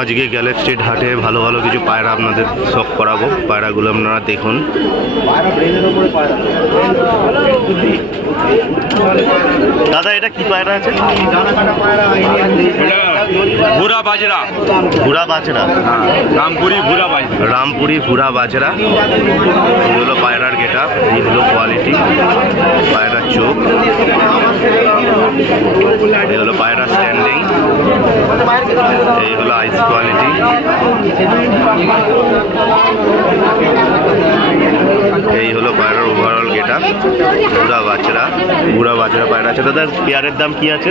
আজকে গ্যালাক্সিড হাটে ভালো ভালো কিছু পায়রা আপনাদের শখ করাবো। পায়রাগুলো আপনারা দেখুন। দাদা এটা কি পায়রা আছে? ভুরা বাজরা, ভুরা বাজরা, রামপুরি ভুরা বাজরা, রামপুরি ভুরা বাজরা। এই হলো পায়রার গেটা, এই হলো কোয়ালিটি পায়রার চোখ, এই হলো পায়রা স্ট্যান্ডিং, এই হলো আইস কোয়ালিটি। এই হলো পায়রার ওভারঅল গেটা। ভুরা বাজরা পায়রা আছে। দাদা পেয়ারের দাম কি আছে?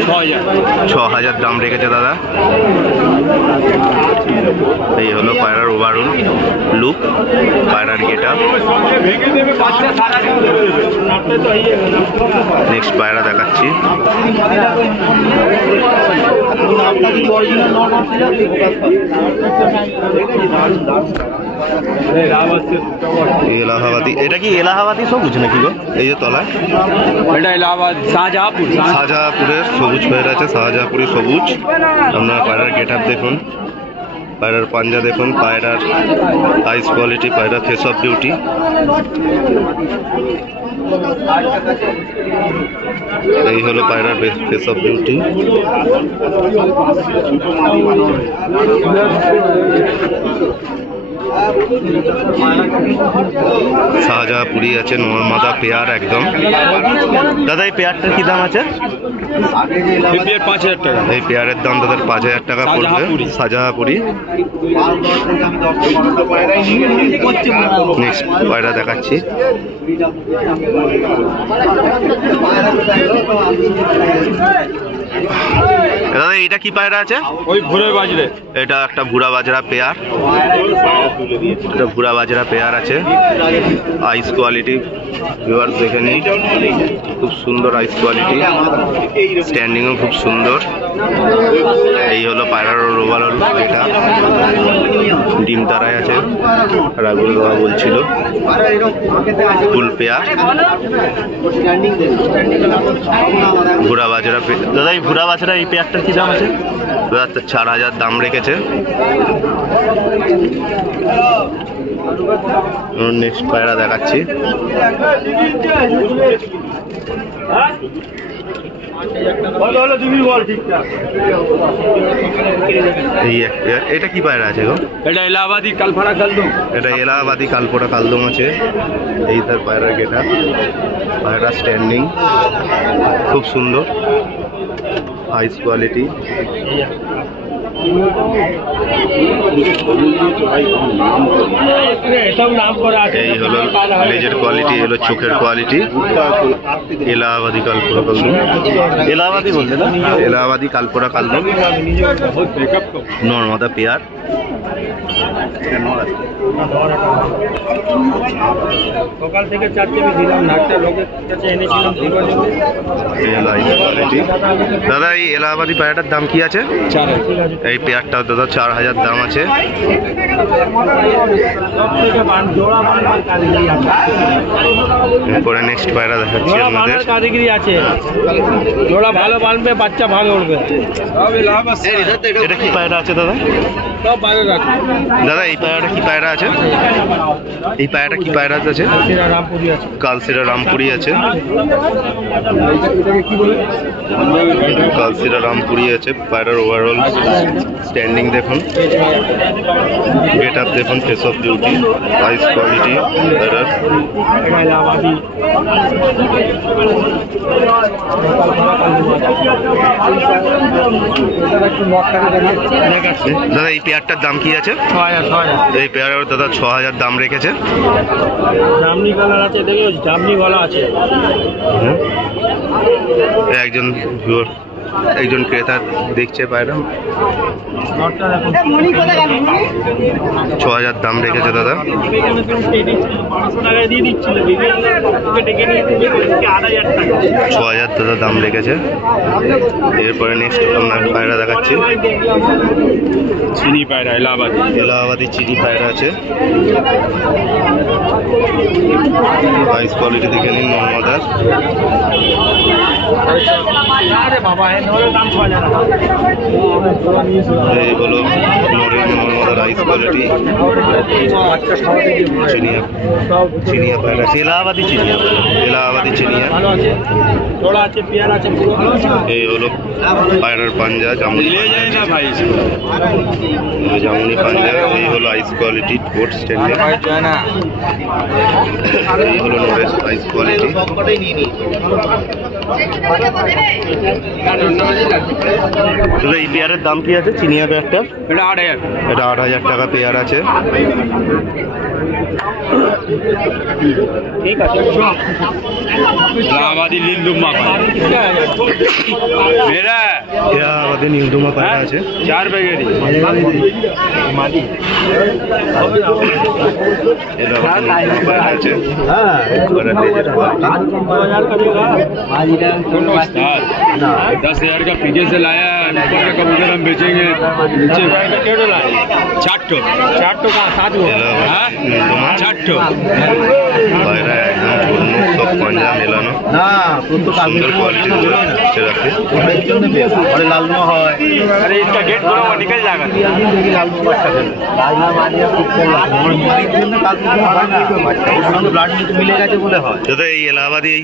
৬,০০০ দাম রেখেছে দাদা। এই হলো পায়রার ওভারঅল লুক, পায়রার গেটা। নেক্সট পায়রা দেখাচ্ছি। এলাহাবাদী, এটা কি এলাহাবাদী সবুজ নাকি গো? এই যে তলায় এটা এলাহাবাদ শাহজাহাপুর, শাহজাহাপুরের সবুজ পায়রা আছে, শাহজাহাপুরি সবুজ। আপনারা পায়রার গেট আপ দেখুন, পায়রার পাঞ্জা দেখুন, পায়রার আইস কোয়ালিটি, পায়রা ফেস অফ বিউটি। এই হলো পায়রার ফেস অফ বিউটি। শাহজাহাপুরি আছে, নর্মাদা পেয়ার একদম। দাদা এই পেয়ারটার কি দাম আছে? ৫,০০০ টাকা। এই পেয়ারের দাম দাদার ৫,০০০ টাকা পড়বে। শাহজাহাপুরি। নেক্সট পায়রা দেখাচ্ছি। দাদা এটা কি পায়রা আছে? ওই ভুরা বাজরে, এটা একটা ভুরা বাজরা পেয়ার। এটা ভুরা বাজরা পেয়ার আছে। আইস কোয়ালিটি ভিউয়ার্স দেখে নিন, খুব সুন্দর আইস কোয়ালিটি, স্ট্যান্ডিংও খুব সুন্দর। এই হলো পায়রার ওভারঅল এটা। ডিম তারায় আছে, রাগুল দাদা বলছিল। ফুল পেয়ার, ভুরা বাজরা। দাদা এই ভুরা বাজরা এই পেয়ারটার কি দাম আছে? দাদা ৪,০০০ দাম রেখেছে। নেক্সট পায়রা দেখাচ্ছি। এটা কি পায়রা আছে গো? এটা এলাহাবাদী কালফাড়া কালদম। এটা এলাহাবাদী কালপোড়া কালদম আছে। এই তার পায়রার গেটা, পায়রা স্ট্যান্ডিং খুব সুন্দর, আইস কোয়ালিটি। এই হলো লেজের কোয়ালিটি, এলো চোখের কোয়ালিটি। এলাহাবাদী কালপোড়া কালদম, এলাহাবাদী বলছে না, এলাহাবাদী কালপোড়া কালদম, নর্মাদা পেয়ার। সকাল থেকে ৪টে দিলাম, নাকটা লোকের কাছে এনেছিলাম। দাদা এই এলাহাবাদী পায়রাটার দাম কি আছে? এই পেয়ারটা দাদা ৪,০০০ দাম আছে। এরপরে নেক্সট পায়রা দেখাচ্ছি আপনাদের। কারিগরি আছে, জোড়া ভালো বানবে, বাচ্চা ভালো উঠবে। এটা কি পায়রা আছে দাদা? সব ভালো রাখবে দাদা এই পায়রাটা কি পায়রা আছে? এই পায়রাটা কি পায়রা আছে? রামপুরি আছে, কালসিরা রামপুরি আছে। কালসিরা রামপুরি আছে। পায়রার ওভারঅল স্ট্যান্ডিং দেখুন, গেট আপ দেখুন, face of beauty, eyes quality পায়রার। দাদা এই পেয়ারটার দাম কি আছে? ৬,০০০। এই পেয়ারের দাদা ৬,০০০ দাম রেখেছে। জামনি কালার আছে, দেখি জামনি গলা আছে। একজন ক্রেতা দেখছে পায়রা, ৬,০০০ দাম রেখেছে দাদা। ৬,০০০ দাদা দাম রেখেছে। এরপরে নেক্সট আপনার পায়রা দেখাচ্ছি। চিনি পায়রা, এলাহাবাদী চিনি পায়রা আছে। আইস কোয়ালিটি দেখে নিন, নর্মাদার। अरे बाबा है दाम 6000 এই হলো নর্মাদা রাইস কোয়ালিটি চিনিয়া চিনিয়া পায়রা এলাহাবাদি চিনিয়া এলাহাবাদি চিনিয়া ভালো আছে থোড়া আছে পেয়ার আছে পুরো এই হলো পায়রার পাঞ্জা জামুনি জামুনি পাঞ্জা এই হলো আইস কোয়ালিটি বোট স্ট্যান্ডার্ড এই হলো নরেশ আইস কোয়ালিটি এই পেয়ারের দাম কি আছে চিনিয়া পেয়ারটা এটা 8000 এটা 8000 টাকা পেয়ার আছে ঠিক আছে इलाहाबादी नीलदुम्मा मेरा এলাহাবাদি নীলদুমা পায়রা আছে 4 पैकेट मादी এলাহাবাদি নীলদুমা পায়রা আছে বড় লেজের কোয়ালিটি 10,000 का पीछे से लाया ऊपर का कबूतर हम बेचेंगे नीचे चाटो का साथ নীলদুমা चाटो পায়রা একদম পূর্ণ সব পাঞ্জা মেলানো না প্রত্যেক সুন্দর কোয়ালিটির হচ্ছে রাখে ঘরের জন্য বেশ ঘরে লালনো হয় अरे इसका गेट खोलो वो निकल जाएगा লালনো বাচ্চা দেবে ঘরের জন্য কালকে হয় না বাচ্চা ওর সঙ্গে ব্লাড মিলে গেছে বলে হয় দাদা এই এলাহাবাদি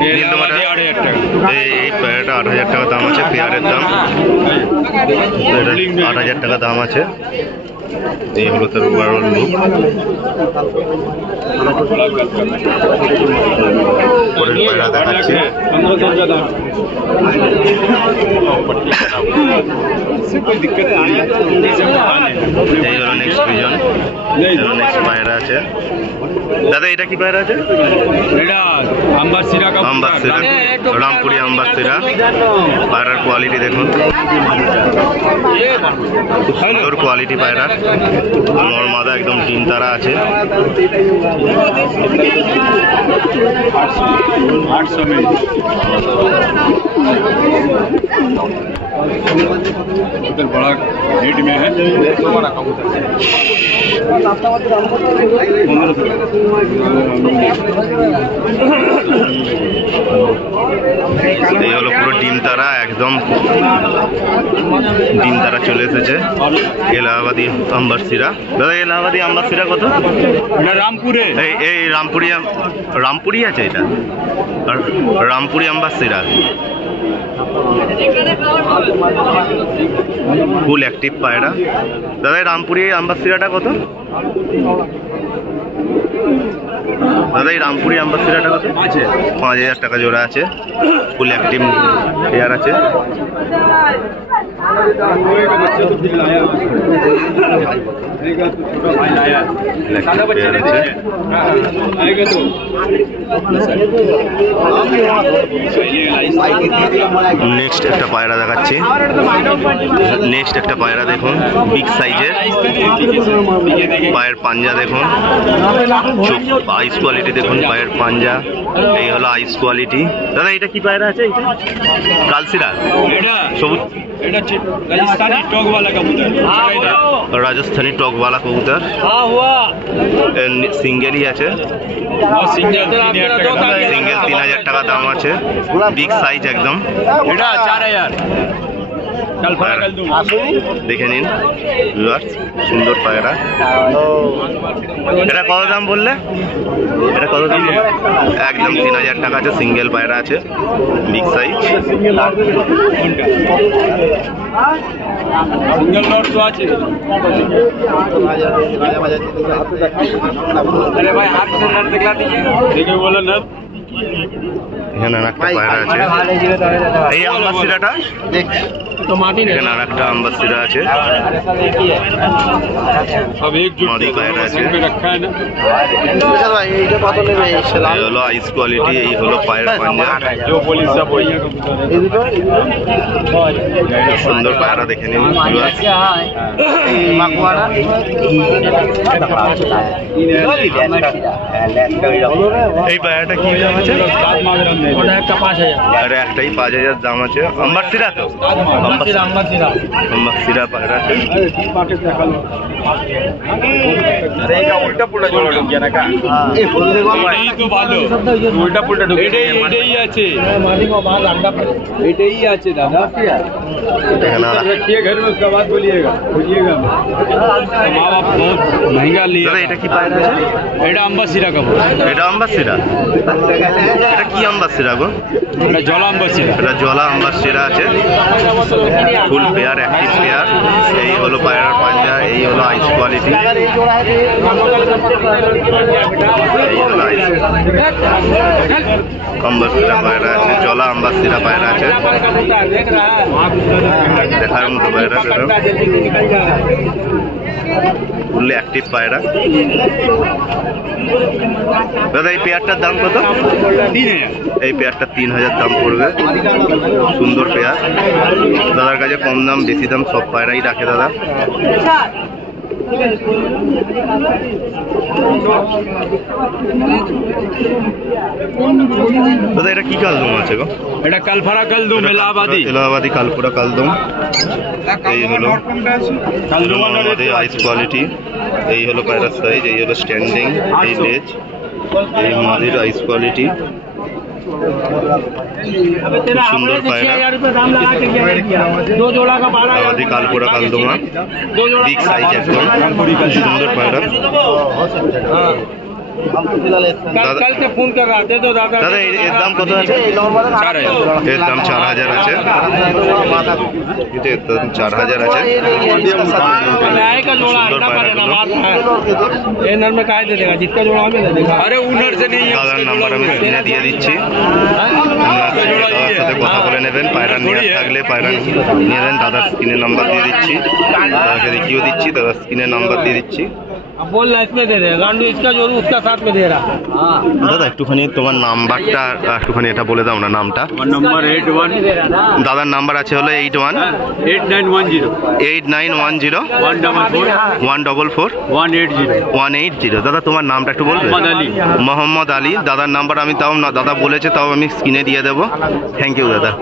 নীলদুমাটা इलाहाबादी 8,000 টাকা এই পেয়ারটা 8000 টাকা দাম আছে পেয়ারের দাম এটা 8000 টাকা দাম আছে এই হলো তার ওভারঅল লুক পরের পায়রা দেখাচ্ছি 1500 का दाम कोई दिक्कत नहीं है এই হলো নেক্সট পিজন এই হলো নেক্সট পায়রা আছে দাদা এটা কি পায়রা আছে এটা আম্বাসিরা का আম্বাসিরা রামপুরি আম্বাসিরা পায়রার কোয়ালিটি দেখুন খুব সুন্দর কোয়ালিটি পায়রা নর্মাদা একদম ডিম তারা আছে 800 में कबूतर बड़ा रेट में है बड़ा कबूतर এই হলো পুরো ডিম তারা একদম ডিম তারা চলে এসেছে এলাহাবাদি আম্বাসিরা দাদা এলাহাবাদি আম্বাসিরা কত এটা রামপুরে এই রামপুরি আছে এটা আর রামপুরি আম্বাসিরা ফুল অ্যাক্টিভ পায়রা দাদা এই রামপুরি আম্বাসিরাটা কত দাদা এই রামপুরি আম্বাসিরাটা কত আছে 5000 টাকা জোড়া আছে ফুল অ্যাক্টিভ পেয়ার আছে बच्चे तो फिर लाया आएगा तो छोटा भाई लाया सादा बच्चे पेयर ने আছে आएगा तो নেক্সট একটা পায়রা দেখাচ্ছি নেক্সট একটা পায়রা দেখুন বিগ সাইজের পায়ের পাঞ্জা দেখুন চোখ আইস কোয়ালিটি দেখুন পায়ের পাঞ্জা এই হলো আইস কোয়ালিটি দাদা এটা কি পায়রা আছে এটা কালসিরা এটা সবুজ এটা राजस्थानी टॉग वाला कबूतर রাজস্থানী টকওয়ালা কবুতর हाँ हुआ সিঙ্গেলই আছে वो सिंगल সিঙ্গেল 3000 টাকা দাম আছে বিগ সাইজ একদম এটা 4000 कल पायरा। कल दूं দেখে নিন ভিউয়ার্স সুন্দর পায়রা এটা কত দাম বললে এটা কত দাম একদম 3000 টাকা আছে সিঙ্গেল পায়রা আছে বিগ সাইজ सिंगल नोट तो আছে अरे भाई हाथ से नट दिखला दीजिए देखिए बोलो नट এখানে আর একটা পায়রা আছে এই আম্বাসিরাটা तो माटी এখানে আর একটা আম্বাসিরা আছে सब एक जुट मादी पायरा है। में रखा है ना এই হলো আইস কোয়ালিটি এই হলো পায়ের পাঞ্জা जो बोली सब वही है कबूतर সুন্দর পায়রা দেখে নিন ভিউয়ার্স এই পায়রাটা কি দাম আছে ওটা একটা 5000 আর একটাই 5000 দাম আছে আম্বাসিরা তো সিরা পায়রা আছে। এটাই তো ভালো, উল্টা পুল্টা এটাই আছে, এটাই আছে দাদা। এখানে আর- रखिए घर में, उसका बात बोलिएगा बोलिएगा। माँ बाप बहुत महंगा लिए। দাদা এটা কি পায়রা আছে? এটা আম্বাসিরা কাপড়, এটা আম্বাসিরা। এটা কি আম্বাসিরা গো? এটা জল আম্বাসিরা। এটা জলা আম্বাসিরা আছে, ফুল পেয়ার, অ্যাক্টিভ পেয়ার। এই হলো পায়রার পাঞ্জা, এই হলো আইস কোয়ালিটি, এই হলো আইস আম্বাসিরা পায়রা আছে, জলা আম্বাসিরা পায়রা আছে, দেখার মতো পায়রা। ফুললি অ্যাক্টিভ পায়রা। দাদা এই পেয়ারটার দাম কত? 3000। এই পেয়ারটা 3000 দাম পড়বে। সুন্দর পেয়ার। দাদার কাছে কম দাম বেশি দাম সব পায়রাই রাখে দাদা। দাদা এটা কি কালদম আছে গো? এটা কালফারা কালদুম এলাহাবাদি। এলাহাবাদি কালপুরা কালদম। এই হলো আমাদের আইস কোয়ালিটি। এই হলো পায়রার সাইজ, এই হলো স্ট্যান্ডিং, এই লেজ, এই মাদির আইস কোয়ালিটি। খুব সুন্দর পায়রা। আমাদের কালপুরা কালদমা, বিগ সাইজ একদম, সুন্দর পায়রা। দাদা कल से फोन कर रहा थे तो दादा দাদা এর দাম কত আছে? 4000। এর দাম 4000 আছে। এর দাম 4000 আছে। न्याय का जोड़ा सुंदर अंडा पायरा पड़ेगा गुलो। बात है। ये नर में काय दे देगा, जिसका जोड़ा हमें दे देगा। अरे उनर से नहीं है, দাদার নাম্বার আমি স্ক্রিনে দিয়ে দিচ্ছি, আপনারা দাদার সাথে কথা বলে নেবেন। পায়রা নিয়ে থাকলে পায়রা নিয়ে নেন। দাদার স্ক্রিনে নাম্বার দিয়ে দিচ্ছি, দাদাকে দেখিয়েও দিচ্ছি, দাদার স্ক্রিনে नाम्बर দিয়ে দিচ্ছি। अब बोल रहा इसमें दे दे, गांडू इसका जोड़ू उसका साथ में दे रहा। দাদা একটুখানি তোমার নাম্বারটা একটুখানি এটা বলে দাও না, নামটা। नंबर 81 দাদার নাম্বার আছে হলো 81 8910 8910 144 144 180। 180। দাদা তোমার নামটা একটু বলবে? মোহাম্মদ আলী। মোহাম্মদ আলী। দাদার নাম্বার আমি তাও না, দাদা বলেছে তাও আমি স্ক্রিনে দিয়ে দেবো। থ্যাংক ইউ দাদা।